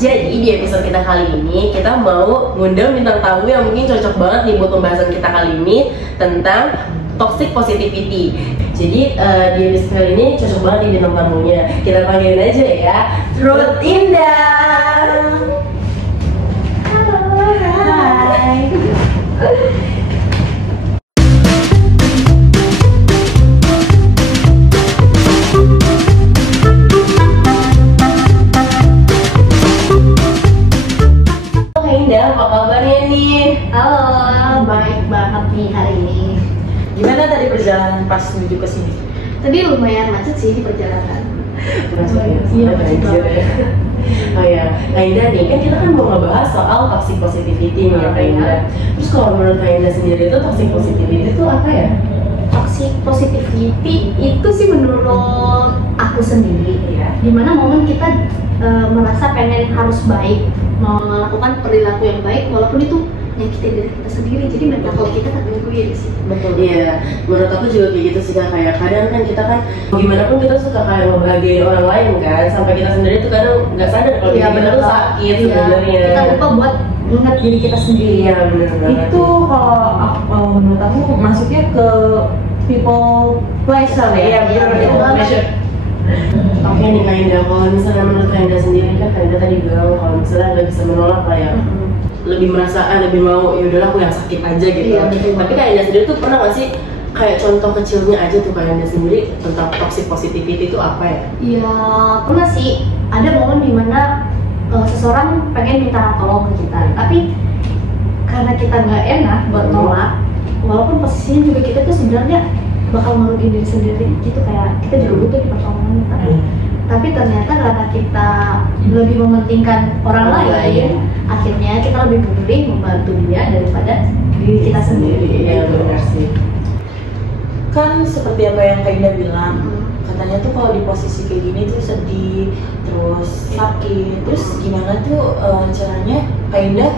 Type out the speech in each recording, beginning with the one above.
Jadi di episode kita kali ini kita mau ngundang bintang tamu yang mungkin cocok banget nih buat pembahasan kita kali ini tentang toxic positivity. Jadi di episode kali ini cocok banget nih bintang tamunya. Kita panggilin aja ya, Ruth Indah. Halo, hai. Apa kabarnya nih? Halo, baik banget nih hari ini. Gimana tadi perjalanan pas menuju ke sini? Tadi lumayan macet sih di perjalanan. Iya, banjir ya. Oh ya, Kak Indah nih, kan kita kan mau ngebahas soal toxic positivity nih ya Kak Indah. Terus kalau menurut Kak Indah sendiri itu toxic positivity itu apa ya? Toxic positivity itu sih menurut aku sendiri ya. Dimana momen kita merasa pengen harus baik, mau melakukan perilaku yang baik walaupun itu nyakitin diri kita sendiri, jadi mental kita terganggu ya di situ. Betul. Iya, menurut aku juga kayak gitu sih Kak. Kayak kadang kan kita kan gimana pun kita suka kayak ngebahagiain orang lain kan, sampai kita sendiri tuh kadang nggak sadar kalau diri kita tuh sakit sebenarnya. Kita lupa buat ingat diri kita sendiri. Iya, benar banget. Itu kalau menurut aku masuknya ke people pleasure ya. Iya, benar. Oke nih Kak Indah, kalau misalnya menurut Kak Indah sendiri kan Kak Indah tadi bilang kalau misalnya nggak bisa menolak lah ya, lebih merasa lebih mau ya udahlah aku yang sakit aja gitu. Iya, betul. Tapi Kak Indah sendiri tuh pernah nggak sih kayak contoh kecilnya aja tuh Kak Indah sendiri tentang toxic positivity itu apa ya? Iya, pernah sih. Ada momen dimana seseorang pengen minta tolong ke kita, tapi karena kita nggak enak buat nolak, walaupun posisinya juga kita tuh sebenarnya bakal merugikan diri sendiri gitu, kayak kita juga butuh pertolongan tapi ternyata karena kita lebih mementingkan orang lain, akhirnya kita lebih memilih membantu dia daripada diri kita sendiri. Iya benar sih. Kan seperti apa yang Kak Indah bilang, katanya tuh kalau di posisi kayak gini tuh sedih, terus sakit, terus gimana tuh caranya Kak Indah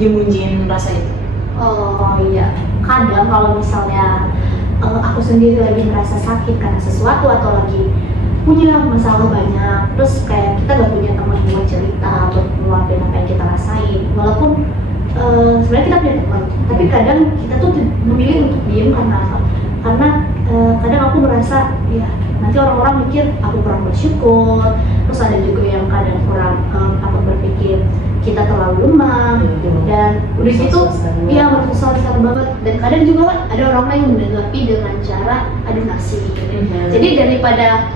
nyembunyiin rasa itu? Oh iya, kadang kalau misalnya aku sendiri lagi merasa sakit karena sesuatu atau lagi punya masalah banyak, terus kayak kita gak punya teman buat cerita atau ngeluapin apa yang kita rasain, walaupun sebenarnya kita punya teman, tapi kadang kita tuh memilih untuk diem karena apa? Karena kadang aku merasa ya nanti orang-orang mikir aku kurang bersyukur, terus ada juga yang kadang kurang takut berpikir kita terlalu lemah, dan udah gitu ya merasa banget. Dan kadang juga ada orang lain yang menanggapi dengan cara adu nasi gitu. Jadi daripada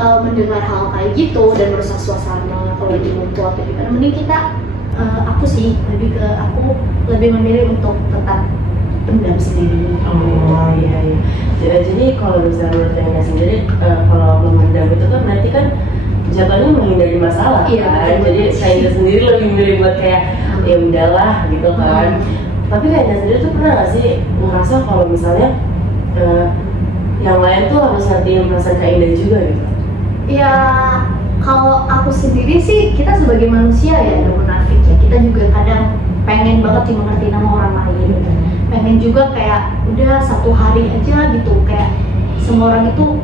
mendengar hal kayak gitu dan merusak suasana kalau lagi ngumpul atau gimana, mending kita aku lebih memilih untuk tetap pendam sendiri. Oh iya. Jadi kalau misalnya menurut Kak sendiri kalau memendam itu kan berarti kan jatuhnya menghindari masalah kan. Jadi Kak Indah sendiri lebih memilih buat kayak ya udahlah gitu kan. Tapi Kak Indah sendiri tuh pernah nggak sih ngerasa kalau misalnya yang lain tuh harus ngertiin perasaan Kak Indah juga gitu? Ya kalau aku sendiri sih, kita sebagai manusia ya gak munafik ya, kita juga kadang pengen banget dimengerti sama orang lain, pengen juga kayak udah satu hari aja gitu, kayak semua orang itu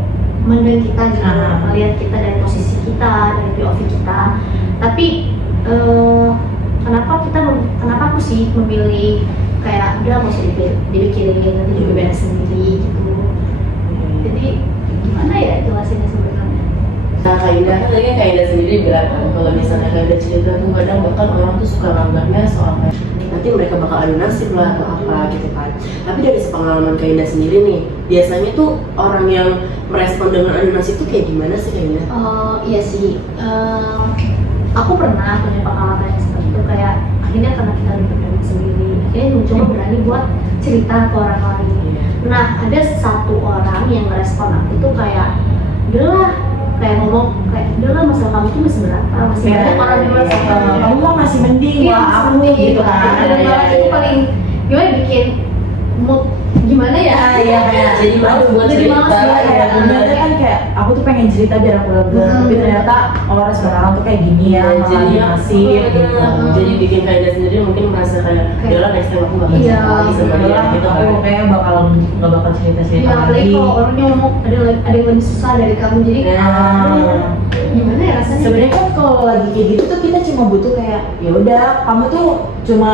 mendeng kita gitu, melihat kita dari posisi kita, dari POV kita. Tapi kenapa aku sih memilih kayak udah nggak usah dipikirin, nanti juga beres sendiri gitu. Jadi gimana ya jelasinnya sebenarnya? Nah Kak Indah kan tadi Kak Indah sendiri bilang kan kalau misalnya Kak Indah cerita tuh kadang bahkan orang tuh suka nganggapnya soal nanti mereka bakal adu nasib lah atau apa gitu kan. Tapi dari sepengalaman Kak Indah sendiri nih, biasanya tuh orang yang merespon dengan adu nasib tuh kayak gimana sih Kak Indah? Iya sih, aku pernah punya pengalaman yang seperti itu, kayak akhirnya karena kita lebih berdamai sendiri, akhirnya mencoba berani buat cerita ke orang lain. Nah ada satu orang yang merespon aku tuh kayak udahlah, kayak ngomong kayak udahlah masalah kamu tuh masih berapa, masih banyak orang yang merasa kamu mah masih mending lah aku gitu kan. Dan malah itu paling gimana bikin mood gimana ya? Iya kayak jadi malu buat Jadi cerita. males ya, kayak benernya kan kayak aku tuh pengen cerita biar aku lega, tapi ternyata orang sekarang tuh kayak gini ya, malah jadi nasib gitu. jadi bikin Kaindah sendiri mungkin merasa kayak udah next time aku bakal Iya, cerita lagi sama dia Udah, gitu aku kan. kayak nggak bakal cerita-cerita Ya apalagi lagi. kalau orangnya ngomong ada yang lebih susah dari kamu, jadi gimana ya rasanya? Sebenarnya kan kalau lagi kayak gitu tuh kita cuma butuh kayak ya udah kamu tuh cuma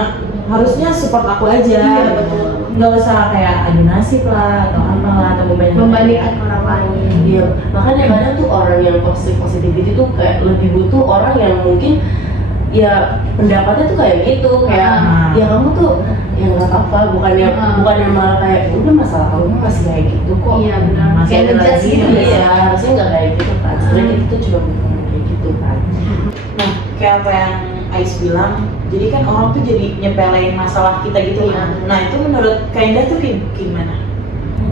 harusnya support aku aja. Iya, betul. Nggak usah kayak adu nasib lah atau apa lah atau membandingkan orang lain. Iya, makanya kadang tuh orang yang toxic positivity tuh kayak lebih butuh orang yang mungkin ya pendapatnya tuh kayak gitu, kayak ya kamu tuh ya nggak apa-apa, bukan yang malah kayak udah masalah kamu masih kayak gitu kok. Iya benar. Masih Kayak ada ngejudge lagi gitu yang ya. Iya, harusnya nggak kayak gitu kan. Sebenarnya kita tuh cuma bukan kayak gitu kan. Nah, kayak apa yang Ais bilang, jadi kan orang tuh jadi nyepelein masalah kita gitu Iya. kan. Nah, itu menurut Kaindah tuh gimana?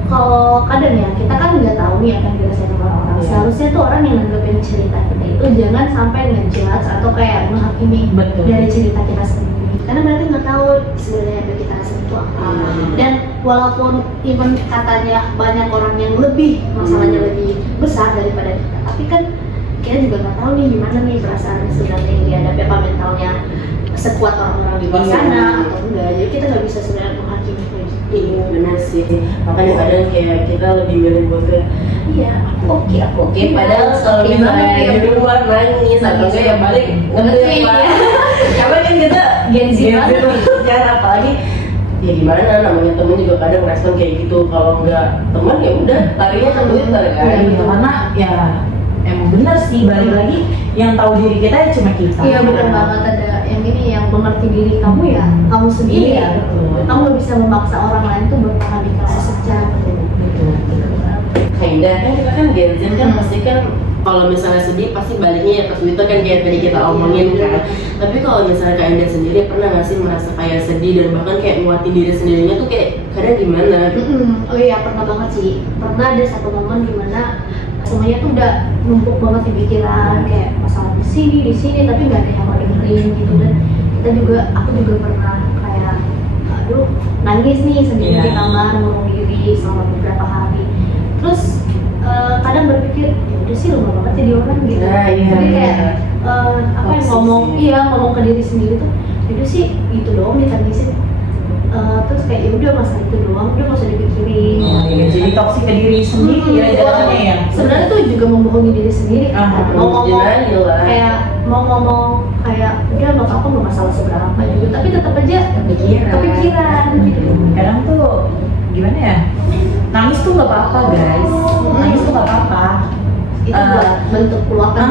Kalau kadang ya kita kan nggak tahu nih apa yang dirasain orang-orang. Iya. Seharusnya tuh orang yang nanggepin cerita kita itu jangan sampai ngejudge atau kayak menghakimi Betul. dari cerita kita sendiri. Karena mereka nggak tahu sebenarnya yang kita rasain itu apa. Dan walaupun even katanya banyak orang yang lebih masalahnya lebih besar daripada kita, tapi kan kita juga nggak tahu nih gimana nih perasaan sebenarnya yang dihadapi, apa mentalnya sekuat orang-orang di luar sana atau enggak. Jadi kita nggak bisa sebenarnya menghakimi kayak gitu. Iya benar sih, makanya kadang kayak kita lebih milih buat kayak iya aku oke, padahal kalau Oke misalnya banget ya. di luar nangis atau enggak ya balik ngerti Iya. pak. Karena kan kita Gen Z banget. jangan apalagi ya gimana namanya temen juga kadang respon kayak gitu, kalau nggak teman ya udah larinya ke Twitter kan. Iya, gitu. Karena ya emang bener sih, balik lagi yang tahu diri kita ya cuma kita. Iya benar banget, ada yang ini yang mengerti diri kamu ya kamu sendiri. Iya, betul. Kamu gak bisa memaksa orang lain tuh berpahami kamu secara betul. Betul. Kaindah kan kita kan Gen Z kan pasti kan kalau misalnya sedih pasti baliknya ya ke Twitter kan kayak tadi kita omongin kan. Tapi kalau misalnya Kaindah sendiri pernah nggak sih merasa kayak sedih dan bahkan kayak nguatin diri sendirinya tuh kayak kadang gimana? Oh iya pernah banget sih. Pernah ada satu momen dimana semuanya tuh udah numpuk banget di pikiran, kayak masalah di sini tapi nggak ada yang mau dengerin gitu. Dan kita juga, aku juga pernah kayak aduh nangis nih sendiri di kamar ngurung diri selama beberapa hari. Terus kadang berpikir ya udah sih lemah banget jadi orang gitu. Nah, iya, Jadi kayak iya. apa yang Toxic ngomong sih. ngomong ke diri sendiri tuh ya udah sih gitu doang ditangisin. Terus kayak ya udah masalah itu doang, udah nggak usah dipikirin. Iya, jadi toksik ke diri sendiri ya jalannya ya. Sebenarnya tuh juga membohongi diri sendiri kan. Mau ngomong Denial lah. kayak mau ngomong kayak udah nggak apa-apa, nggak masalah seberapa juga, tapi tetap aja kepikiran gitu. Kadang tuh gimana ya? Nangis tuh nggak apa-apa guys. Nangis tuh nggak apa-apa. Itu buat bentuk keluarkan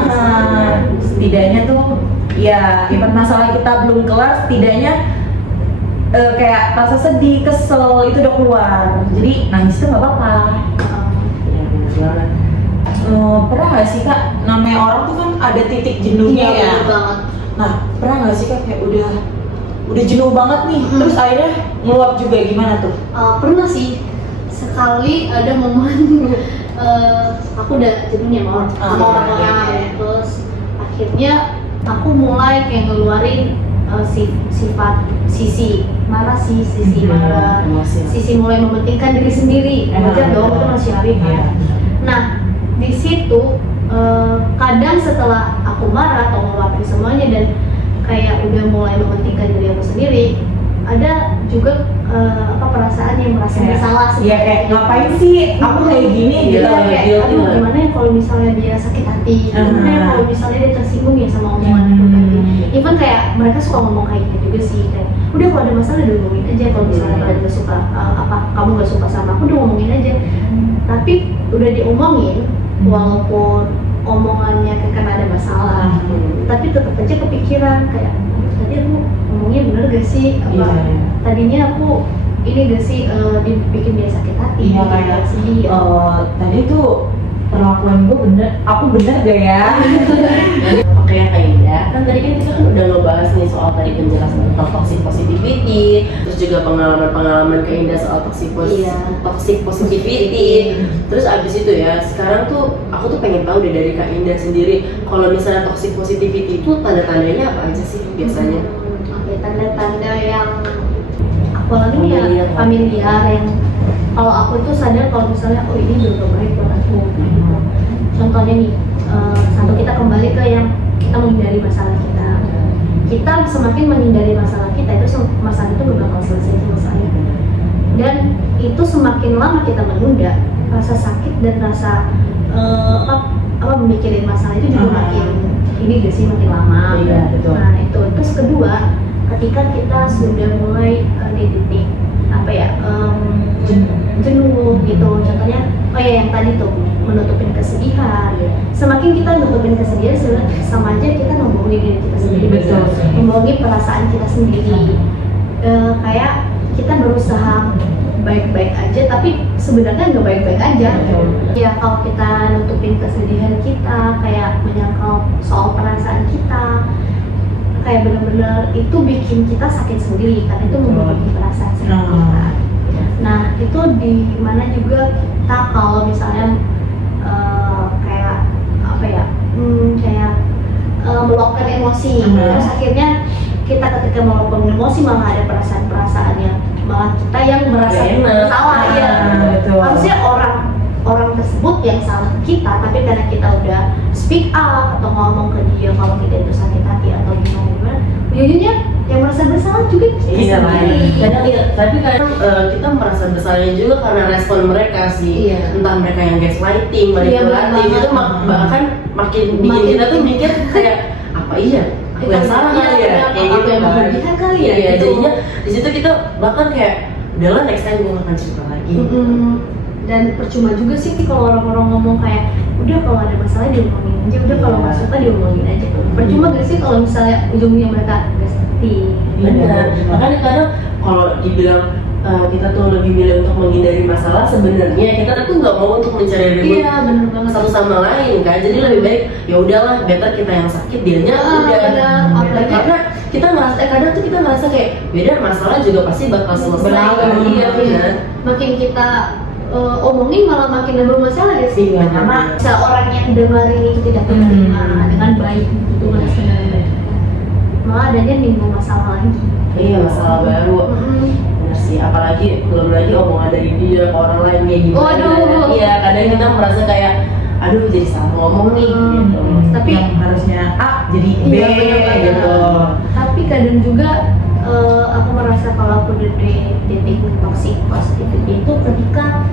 Setidaknya tuh ya even masalah kita belum kelar, setidaknya kayak rasa sedih, kesel itu udah keluar. Jadi nangis tuh nggak apa-apa. Iya benar banget. Pernah nggak sih kak, namanya orang tuh kan ada titik jenuhnya ya. Iya banget. Nah, pernah nggak sih kak kayak udah jenuh banget nih, terus akhirnya ngeluap juga gimana tuh? Pernah sih sekali ada momen aku udah jenuhnya sama orang-orang, terus akhirnya aku mulai kayak ngeluarin sisi marah sih, sisi marah, emosi. sisi mulai mementingkan diri sendiri. Wajar dong, itu masih hari kan. Nah di situ kadang setelah aku marah atau ngeluapin semuanya dan kayak udah mulai mementingkan diri aku sendiri, ada juga perasaan yang merasa bersalah. Iya kayak ngapain sih aku kayak gini gitu. Kayak aduh gimana ya kalau misalnya dia sakit hati, gimana ya kalau misalnya dia tersinggung ya sama omongan aku tadi. Even kayak mereka suka ngomong kayak gitu juga sih, kayak udah kalau ada masalah udah ngomongin aja, kalau misalnya kalian gak suka kamu gak suka sama aku udah ngomongin aja. Tapi udah diomongin walaupun omongannya karena ada masalah, tapi tetap aja kepikiran kayak aduh, tadi aku ngomongnya bener gak sih, apa tadinya aku ini gak sih bikin dia sakit hati. Iya kayak sedih. tadi tuh perlakuan gue aku bener gak ya? Oke Kaindah, kan tadi kan kita kan udah ngebahas nih soal tadi penjelasan tentang toxic positivity, terus juga pengalaman Kaindah soal toxic positivity. Terus abis itu ya, sekarang tuh aku tuh pengen tahu deh dari Kaindah sendiri, kalau misalnya toxic positivity itu tanda-tandanya apa aja sih biasanya? Oke, tanda-tanda yang aku alami ya familiar yang kalau aku tuh sadar kalau misalnya oh ini udah gak baik buat aku gitu. Contohnya nih, satu kita kembali ke yang kita menghindari masalah kita semakin menghindari masalah kita itu masalah itu gak bakal selesai. Dan itu semakin lama kita menunda, rasa sakit dan rasa memikirin masalah itu juga makin ini gak sih makin lama. Iya, betul. Nah itu terus kedua, ketika kita sudah mulai di titik jenuh gitu, contohnya yang tadi tuh menutupin kesedihan. Semakin kita nutupin kesedihan sama aja kita membohongi diri kita sendiri, betul, membohongi perasaan kita sendiri. Kayak kita berusaha baik-baik aja tapi sebenarnya nggak baik-baik aja. Ya kalau kita nutupin kesedihan kita, kayak menyangkal soal perasaan kita, kayak benar-benar itu bikin kita sakit sendiri karena itu membohongi perasaan kita. Nah itu di mana juga kita kalau misalnya meluapkan emosi, terus akhirnya kita ketika meluapkan emosi malah ada perasaan-perasaan yang malah kita yang merasa salah ya. Harusnya orang tersebut yang salah ke kita, tapi karena kita udah speak up atau ngomong ke dia kalau kita itu sakit hati atau gimana, ujungnya yang merasa bersalah juga kita sendiri. Tapi kadang kita merasa bersalahnya juga karena respon mereka sih. Entah mereka yang gaslighting, manipulatif, itu bahkan makin bikin kita tuh mikir kayak apa aku yang salah kali ya, kayak gitu yang berlebihan kali ya. Jadinya di situ kita bahkan kayak udahlah next time gue akan cerita lagi. Dan percuma juga sih kalau orang-orang ngomong kayak udah kalau ada masalah diomongin aja, udah kalau nggak suka diomongin aja. Percuma gak sih kalau misalnya ujungnya mereka gak seperti. Benar. Makanya kadang kalau dibilang kita tuh lebih milih untuk menghindari masalah, sebenarnya kita tuh nggak mau untuk mencari ribut satu sama lain kan. Jadi lebih baik ya udahlah, better kita yang sakit dianya udah. Karena kita ngerasa kadang tuh kita ngerasa kayak beda masalah juga pasti bakal selesai. Iya benar. Makin kita omongin malah makin ada masalah ya sih. Karena seorang yang dengerin itu tidak menerima dengan baik itu dengan baik, malah adanya nimbul masalah lagi. Iya, masalah baru. Bener sih, apalagi belum lagi omongan dari dia ke orang lain kayak gimana. Iya, kadang kita merasa kayak aduh jadi salah ngomong nih gitu. Tapi yang harusnya A jadi B gitu. Tapi kadang juga aku merasa kalau aku udah di titik toxic positivity itu ketika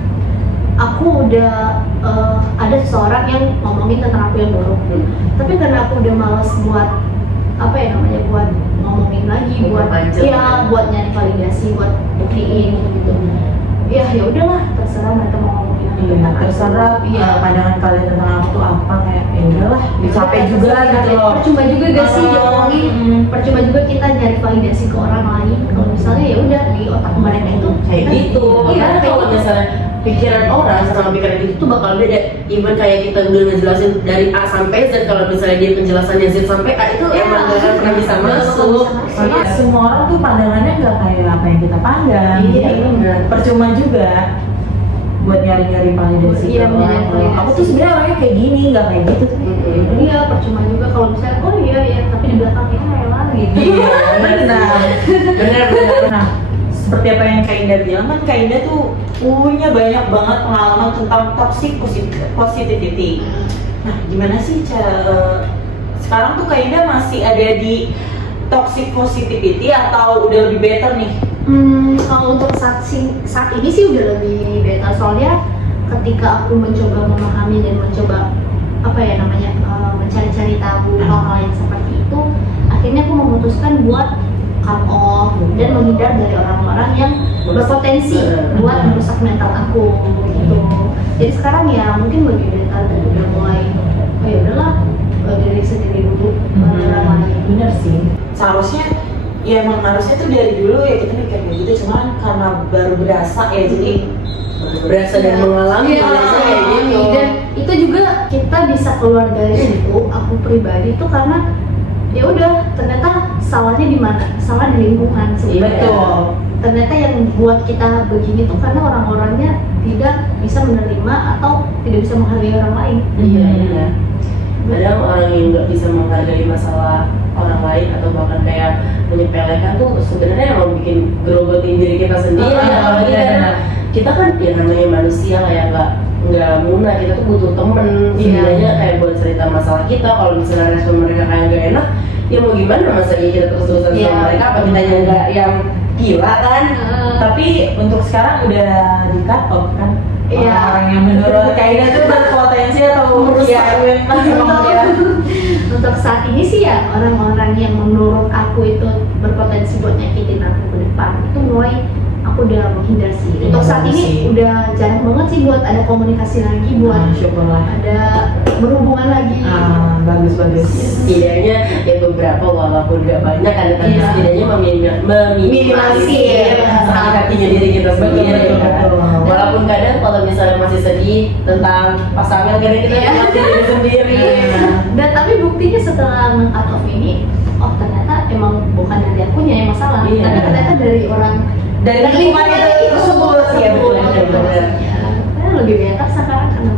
aku udah ada seseorang yang ngomongin tentang aku yang buruk, tapi karena aku udah malas buat buat ngomongin lagi, buat nyari validasi, buat buktiin gitu. Ya udahlah, terserah mereka mau ngomongin apa. Terserah pandangan kalian tentang aku tuh apa, kayak ya udahlah, capek juga gitu loh. Percuma juga gak sih diomongin, percuma juga kita nyari validasi ke orang lain. Kalau misalnya ya udah di otak mereka itu kayak gitu. Iya, kalau misalnya pikiran orang sama pikiran itu tuh bakal beda. Even kayak kita udah ngejelasin dari A sampai Z, kalau misalnya dia penjelasannya Z sampai A itu emang gak akan pernah bisa masuk. Soalnya semua orang tuh pandangannya nggak kayak apa yang kita pandang. Iya, benar. Percuma juga buat nyari-nyari validasi. Iya, aku tuh sebenarnya orangnya kayak gini, nggak kayak gitu. Iya, percuma juga kalau misalnya oh iya tapi di belakangnya rela gitu. Iya, benar. Nah, seperti apa yang Kak Indah bilang kan, Kak Indah tuh punya banyak banget pengalaman tentang toxic positivity. Nah, gimana sih sekarang tuh Kak Indah masih ada di toxic positivity atau udah lebih better nih? Kalau untuk saat ini sih udah lebih better, soalnya ketika aku mencoba memahami dan mencoba mencari-cari tahu hal-hal yang seperti itu, akhirnya aku memutuskan buat cut off dan menghindar dari orang-orang yang berpotensi buat merusak mental aku gitu. Jadi sekarang ya mungkin lebih better dan udah mulai ya udahlah diri sendiri dulu orang lain. Bener sih, seharusnya ya emang harusnya tuh dari dulu ya kita mikir kayak gitu, cuman karena baru berasa ya jadi berasa dan mengalami kayak gitu. Dan itu juga kita bisa keluar dari situ, aku pribadi tuh karena ya udah ternyata salahnya di mana? Salah di lingkungan sebenarnya. Betul. Ternyata yang buat kita begini tuh karena orang-orangnya tidak bisa menerima atau tidak bisa menghargai orang lain. Iya. Kadang orang yang nggak bisa menghargai masalah orang lain atau bahkan kayak menyepelekan tuh sebenarnya emang bikin gerogotin diri kita sendiri. Apalagi karena kita kan ya namanya manusia lah ya, nggak munah, kita tuh butuh temen sebenarnya kayak buat cerita masalah kita. Kalau misalnya respon mereka kayak nggak enak, ya mau gimana, masa kita terus-terusan sama mereka, apa kita nggak yang gila kan? Tapi untuk sekarang udah di cut off kan, orang yang menurut Kaida tuh berpotensi atau untuk saat ini sih ya orang-orang yang menurut aku itu berpotensi buat nyakitin aku ke depan itu mulai aku udah menghindar sih. Untuk saat ini udah jarang banget sih buat ada komunikasi lagi, buat ada berhubungan lagi. Bagus. Setidaknya ya beberapa, walaupun gak banyak kan, tapi setidaknya meminimalisir sakit hatinya diri kita sendiri. Walaupun kadang kalau misalnya masih sedih tentang pasangan, kadang kita masih diri sendiri. Dan tapi buktinya setelah nge-cut off ini, oh ternyata emang bukan dari akunya yang masalah, tapi ternyata dari orang dari lingkungan itu tersebut sih ya, betul. Karena lebih better sekarang karena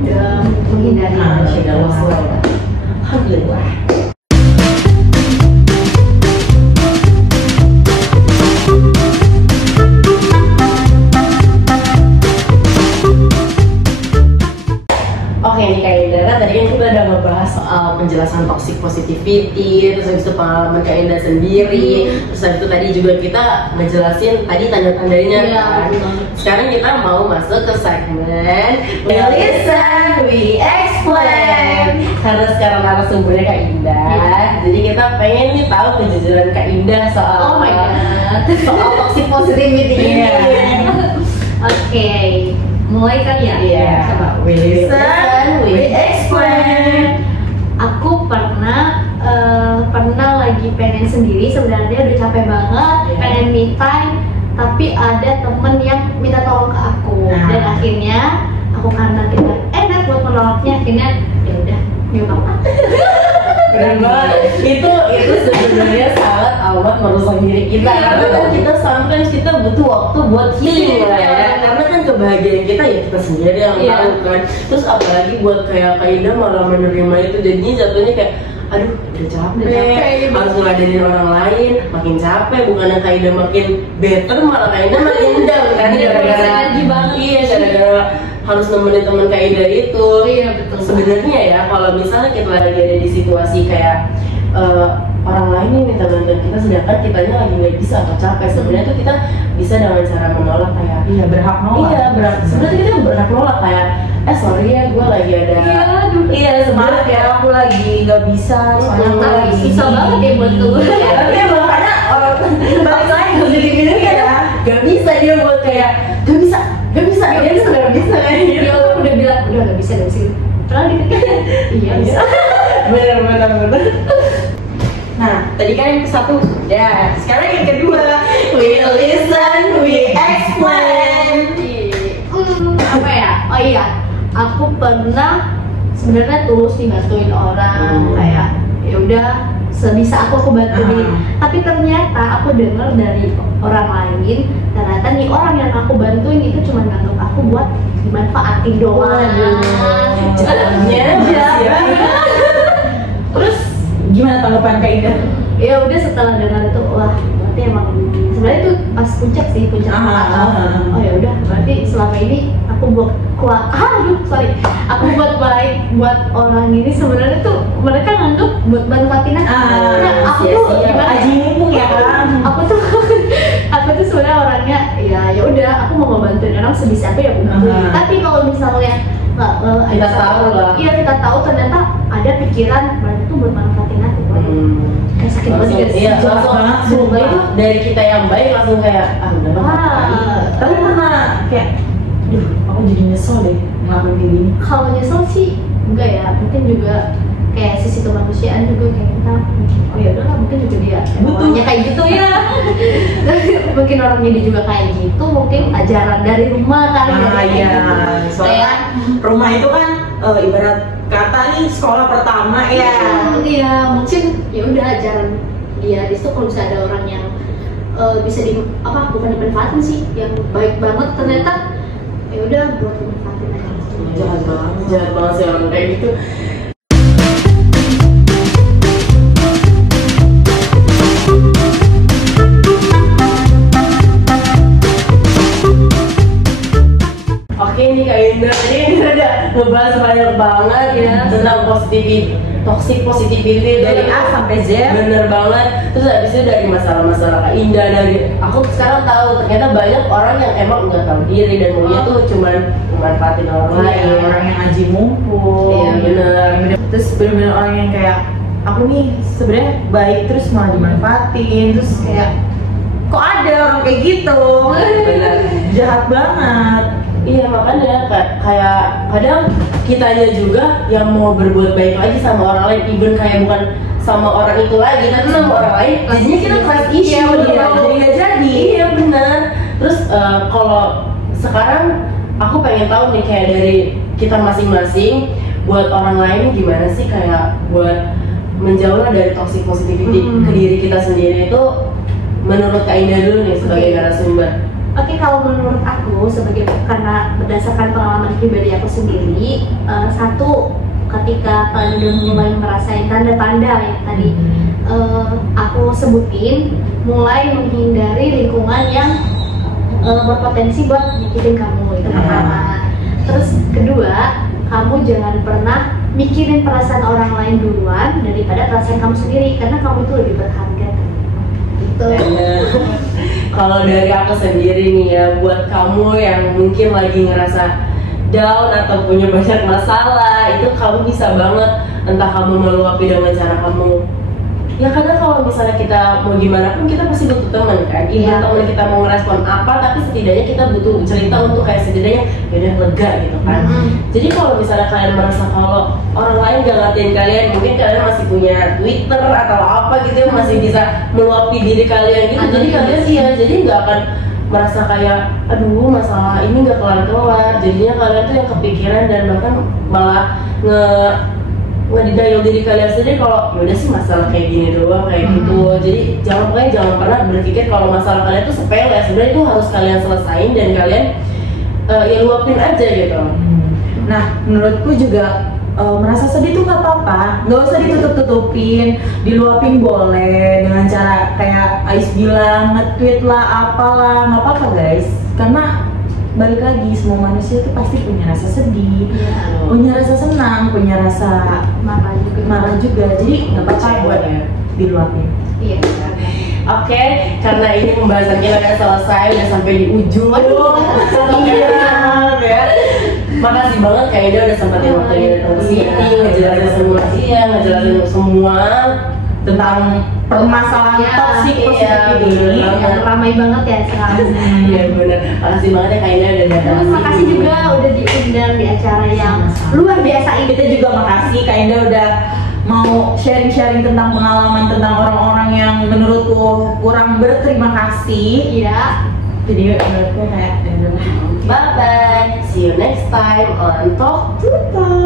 udah menghindari. Alhamdulillah. Oke nih Kak Indah, tadi kan kita udah ngebahas soal penjelasan toxic positivity, terus habis itu pengalaman Kak Indah sendiri, terus habis itu tadi juga kita ngejelasin tadi tanda-tandanya kan. Sekarang kita mau masuk ke segmen We Listen, We Explain. Karena sekarang narasumbernya Kak Indah, jadi kita pengen nih tahu kejujuran Kak Indah soal soal toxic positivity ini. Oke, mulai kan ya? Coba We Listen, We Explain. Aku pernah lagi pengen sendiri, sebenarnya udah capek banget, pengen me time, tapi ada temen yang minta tolong ke aku, dan akhirnya aku karena tidak enak buat menolaknya, akhirnya ya udah, yuk apa? Keren banget. Itu sebenarnya sangat amat merusak diri kita, karena kan kita sometimes kita butuh waktu buat healing lah ya. Karena kan kebahagiaan kita ya kita sendiri yang tahu kan. Terus apalagi buat kayak Kak Indah malah menerima itu, jadinya jatuhnya kayak aduh udah capek, harus ngeladenin orang lain, makin capek. Bukan yang Kak Indah makin better, malah Kak Indah makin down kan, gara-gara gara-gara harus nemenin teman Kak Indah itu. Betul. Sebenarnya ya kalau misalnya kita lagi ada di situasi kayak orang lain nih minta bantuan kita, sedangkan kitanya lagi nggak bisa atau capek, sebenarnya tuh kita bisa dengan cara menolak kayak berhak nolak. Sebenarnya kita berhak nolak kayak sorry ya gue lagi ada sebenarnya kayak aku lagi nggak bisa, soalnya aku lagi susah banget ya buat tuh. Tapi emang karena orang balik lagi ke diri kita ya nggak bisa dia buat kayak nggak bisa dia tuh nggak bisa kayak gitu. Dia udah bilang udah nggak bisa terlalu dikit. Iya bisa. bener. Nah, tadi kan yang ke satu, ya. Sekarang yang kedua, We Listen, We Explain. Apa ya? Oh iya, aku pernah sebenarnya tulus nih bantuin orang, kayak ya udah sebisa aku bantuin. Tapi ternyata aku dengar dari orang lain, ternyata nih orang yang aku bantuin itu cuma nganggap aku buat dimanfaatin doang. Terus gimana tanggapan Kak Indah? Ya udah, setelah dengar itu, wah berarti emang sebenarnya itu pas puncak oh ya udah, berarti selama ini aku buat aku buat baik buat orang ini, sebenarnya tuh mereka nganggep buat bantuin aku. Aku tuh gimana ya kan? aku tuh sebenarnya orangnya ya udah, aku mau ngebantuin orang sebisa aku ya bantuin. Tapi kalau misalnya kita tahu ternyata ada pikiran berarti tuh buat manfaatin aku. Kayak sakit banget sih. Langsung itu dari kita yang baik langsung kayak udah. Tapi pernah kayak aku jadi nyesel deh ngelakuin kayak gini. Kalau nyesel sih enggak ya, mungkin juga kayak sisi kemanusiaan juga kayak kita, oh ya udahlah, mungkin juga dia orangnya kayak gitu ya. Mungkin orangnya dia juga kayak gitu, mungkin ajaran dari rumah kali ya. Soalnya rumah itu kan ibarat kata nih sekolah pertama ya. Iya, mungkin ya udah ajaran dia di situ. Kalau misalnya ada orang yang bisa bukan dimanfaatin sih, yang baik banget, ternyata ya udah buat dimanfaatin aja. Jahat banget sih orang kayak gitu. banget Iya. tentang toxic positivity Dari A sampai Z. bener banget. Terus habis itu dari masalah-masalah Kak Indah, dari aku sekarang tahu ternyata banyak orang yang emang nggak tahu diri dan maunya tuh cuman memanfaatin orang lain. Iya, orang yang aji mumpung. Iya, bener. Terus bener-bener orang yang kayak aku nih sebenarnya baik terus malah dimanfaatin, terus kayak kok ada orang kayak gitu. Bener. Jahat banget. Iya, makanya kayak kadang kitanya juga yang mau berbuat baik lagi sama orang lain, even kayak bukan sama orang itu lagi, tapi sama orang lain, jadinya kita trust issue. Iya, gitu. jadi nggak jadi. Iya benar. Terus kalau sekarang aku pengen tahu nih kayak dari kita masing-masing, buat orang lain gimana sih kayak buat menjauh lah dari toxic positivity ke diri kita sendiri itu, menurut Kak Indah dulu nih sebagai narasumber. Oke, kalau menurut aku karena berdasarkan pengalaman pribadi aku sendiri, satu, ketika kalian udah mulai merasain tanda-tanda yang tadi aku sebutin, mulai menghindari lingkungan yang berpotensi buat nyakitin kamu, itu pertama. Terus kedua, kamu jangan pernah mikirin perasaan orang lain duluan daripada perasaan kamu sendiri, karena kamu itu lebih berharga. Gitu. Kalau dari aku sendiri nih ya, buat kamu yang mungkin lagi ngerasa down atau punya banyak masalah, itu kamu bisa banget, entah kamu meluapi dengan cara kamu, ya karena kalau misalnya kita mau gimana pun kita pasti butuh teman kan. Iya. Teman kita mau ngerespon apa, tapi setidaknya kita butuh cerita untuk kayak setidaknya yaudah lega gitu kan. Jadi kalau misalnya kalian merasa kalau orang lain gak ngertiin kalian, mungkin kalian masih punya Twitter atau apa gitu yang masih bisa meluapi diri kalian gitu. Jadi kalian jadi nggak akan merasa kayak aduh masalah ini nggak kelar-kelar. Jadinya kalian tuh yang kepikiran dan bahkan malah ngedenial diri kalian sendiri kalau yaudah sih masalah kayak gini doang kayak gitu. Jadi jangan pernah berpikir kalau masalah kalian tuh sepele. Sebenarnya itu harus kalian selesain dan kalian ya luapin aja gitu. Nah, menurutku juga merasa sedih tuh nggak apa-apa, nggak usah ditutup-tutupin, diluapin boleh dengan cara kayak Ais bilang, nge-tweet lah, apalah, nggak apa-apa guys. Karena balik lagi, semua manusia tuh pasti punya rasa sedih, punya rasa senang, punya rasa marah juga. Jadi nggak apa-apa buat diluapin. Iya. Oke, karena ini pembahasan kita udah selesai, udah sampai di ujung. Ya. Makasih banget Kak Ida udah sempetin waktunya datang ke sini, ngejelasin semua tentang permasalahan toxic positivity yang ramai banget ya sekarang. Iya benar. Makasih banget ya Kak Ida udah datang. Makasih juga udah diundang di acara yang luar biasa ini. Kita juga makasih Kak Ida udah mau sharing-sharing tentang pengalaman tentang orang-orang yang menurutku kurang berterima kasih. Iya. Jadi menurutku kayak bye bye. See you next time on Talk to Talk.